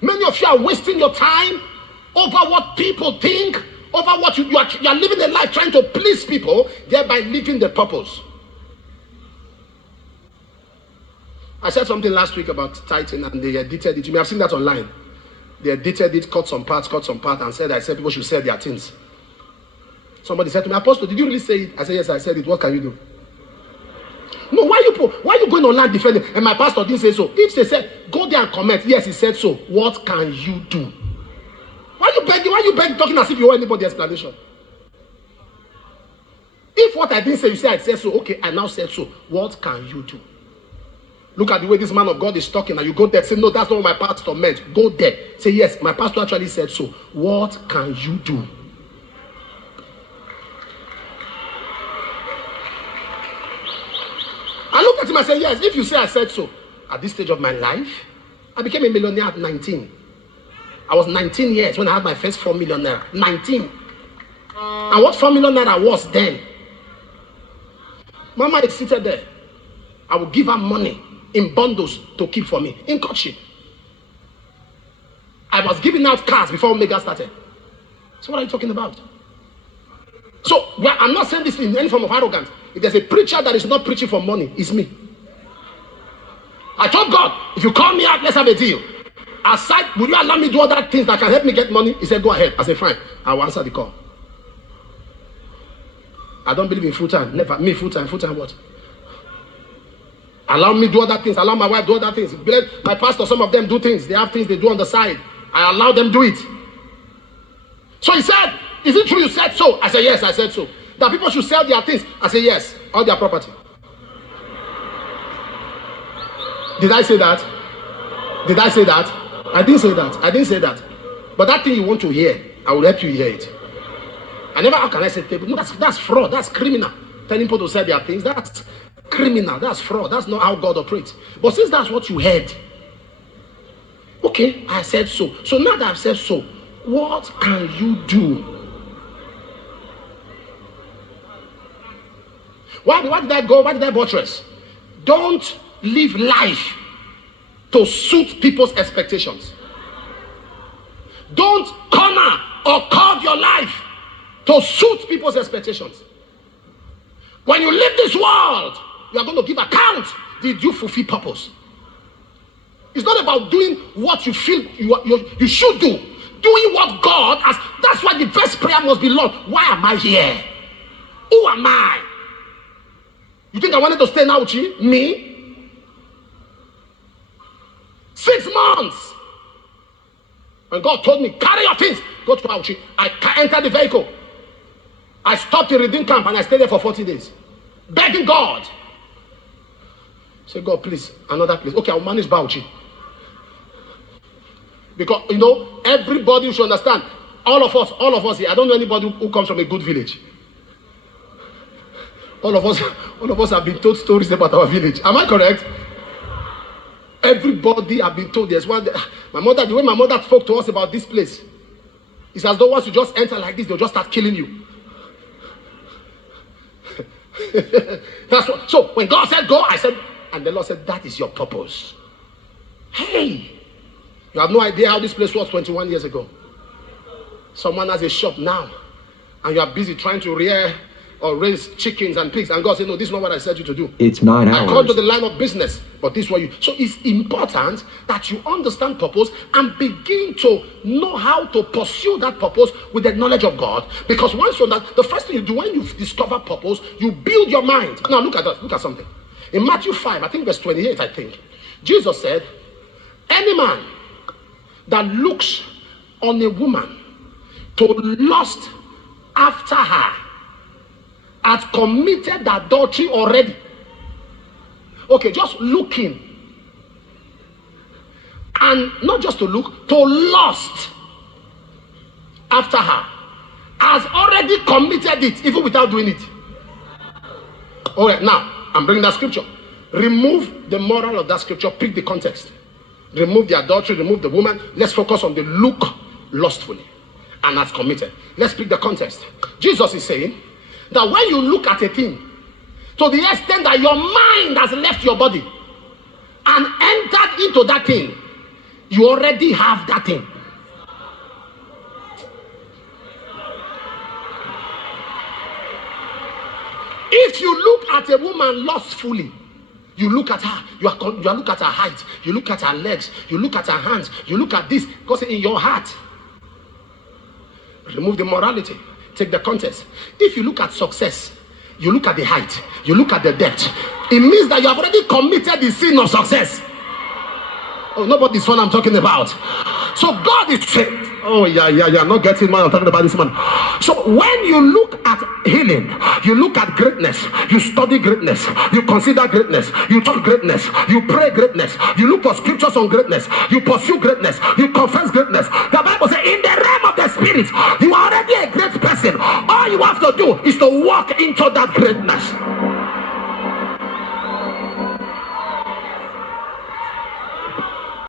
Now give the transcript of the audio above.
Many of you are wasting your time over what people think, over what you are living a life trying to please people, thereby leaving the purpose. I said something last week about tithing and they edited it. You may have seen that online. They edited it, cut some parts, and said, I said people should sell their things. Somebody said to me, Apostle, did you really say it? I said, yes, I said it. What can you do? No, why you going online defending? And my pastor didn't say so. If they said, go there and comment, yes, he said so. What can you do? Why you begging, talking as if you want anybody explanation? If what I didn't say, you say I said so, okay, I now said so. What can you do? Look at the way this man of God is talking, and you go there, say, no, that's not what my pastor meant. Go there. Say, yes, my pastor actually said so. What can you do? I looked at him and said, yes, if you say I said so, at this stage of my life, I became a millionaire at 19. I was 19 years when I had my first 4 million naira. 19. And what 4 million naira was then? Mama is seated there. I will give her money in bundles to keep for me in courtship. I was giving out cars before Omega started. So what are you talking about? So I'm not saying this in any form of arrogance. If there's a preacher that is not preaching for money, it's me. I told God, if you call me out, let's have a deal. Aside, will you allow me to do other things that can help me get money? He said, go ahead. I said, fine. I will answer the call. I don't believe in full time. Never. Me full time. Full time what? Allow me to do other things. Allow my wife to do other things. My pastor, some of them do things. They have things they do on the side. I allow them do it. So he said, is it true you said so? I said, yes, I said so. That people should sell their things. I said, yes, all their property. Did I say that? Did I say that? I didn't say that. I didn't say that. But that thing you want to hear, I will help you hear it. I never, how can I say, no, that's fraud. That's criminal. Telling people to sell their things, that's criminal. That's fraud. That's not how God operates. But since that's what you heard, okay, I said so. So now that I've said so, what can you do? Why did I go? Why did I buttress? Don't live life to suit people's expectations. Don't corner or curve your life to suit people's expectations. When you leave this world, you are going to give account. Did you fulfill purpose? It's not about doing what you feel you should do. Doing what God has. That's why the first prayer must be, Lord, why am I here? Who am I? You think I wanted to stay now with you? Me? 6 months. When God told me, carry your things, go to Auchi. I entered the vehicle. I stopped in Redeem Camp and I stayed there for 40 days. Begging God. Say, God, please, another place. Okay, I'll manage Bauchi. Because, you know, everybody should understand. All of us here, I don't know anybody who comes from a good village. All of us have been told stories about our village. Am I correct? Everybody have been told. There's one. The way my mother spoke to us about this place, it's as though once you just enter like this, they'll just start killing you. That's what. So when God said go, I said, and the Lord said, that is your purpose. Hey, you have no idea how this place was 21 years ago. Someone has a shop now, and you are busy trying to rear or raise chickens and pigs, and God said, no, this is not what I said you to do. It's 9 hours. I called to the line of business, but this is what you. So it's important that you understand purpose and begin to know how to pursue that purpose with the knowledge of God. Because once you're that, the first thing you do when you discover purpose, you build your mind. Now look at that. Look at something. In Matthew 5, I think verse 28, I think, Jesus said, any man that looks on a woman to lust after her has committed adultery already. Okay, just looking. And not just to look, to lust after her has already committed it, even without doing it. Okay, now I'm bringing that scripture. Remove the moral of that scripture, pick the context. Remove the adultery, remove the woman. Let's focus on the look lustfully and has committed. Let's pick the context. Jesus is saying that when you look at a thing, to the extent that your mind has left your body and entered into that thing, You already have that thing. If you look at a woman lustfully, you look at her, you look at her height, you look at her legs, you look at her hands, you look at this, because in your heart, remove the morality, take the context. If you look at success, you look at the height, you look at the depth, it means that you have already committed the sin of success. Oh, nobody's what I'm talking about. So God is saying, oh yeah, not getting man, I'm talking about this man. So when you look at healing, you look at greatness, you study greatness, you consider greatness, you talk greatness, you pray greatness, you look for scriptures on greatness, you pursue greatness, you confess greatness. The Bible says in the realm of the spirit, you are already a great person. All you have to do is to walk into that greatness.